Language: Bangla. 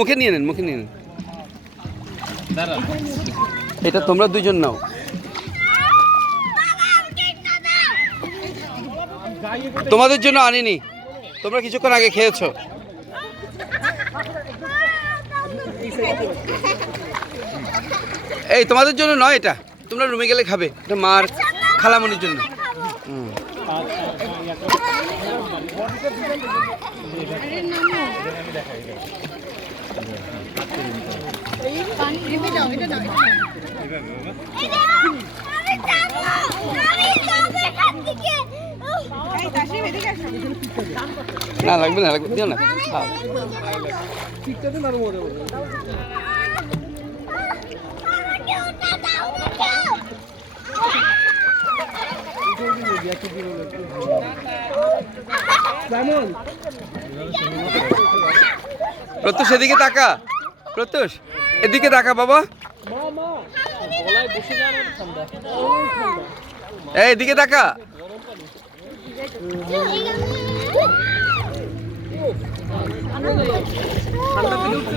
মুখে নিয়ে নেন, মুখে নিয়ে নেন। এটা তোমরা দুইজন নাও। তোমাদের জন্য আনিনি, তোমরা কিছুক্ষণ আগে খেয়েছো। এই তোমাদের জন্য নয়, এটা তোমরা রুমে গেলে খাবে, এটা মার খালামনির জন্য। না লাগবে না, লাগবে দিও না। প্রত্যুষ এদিকে তাকা, প্রত্যুষ এদিকে তাকা বাবা, এদিকে তাকা। ঢুকবে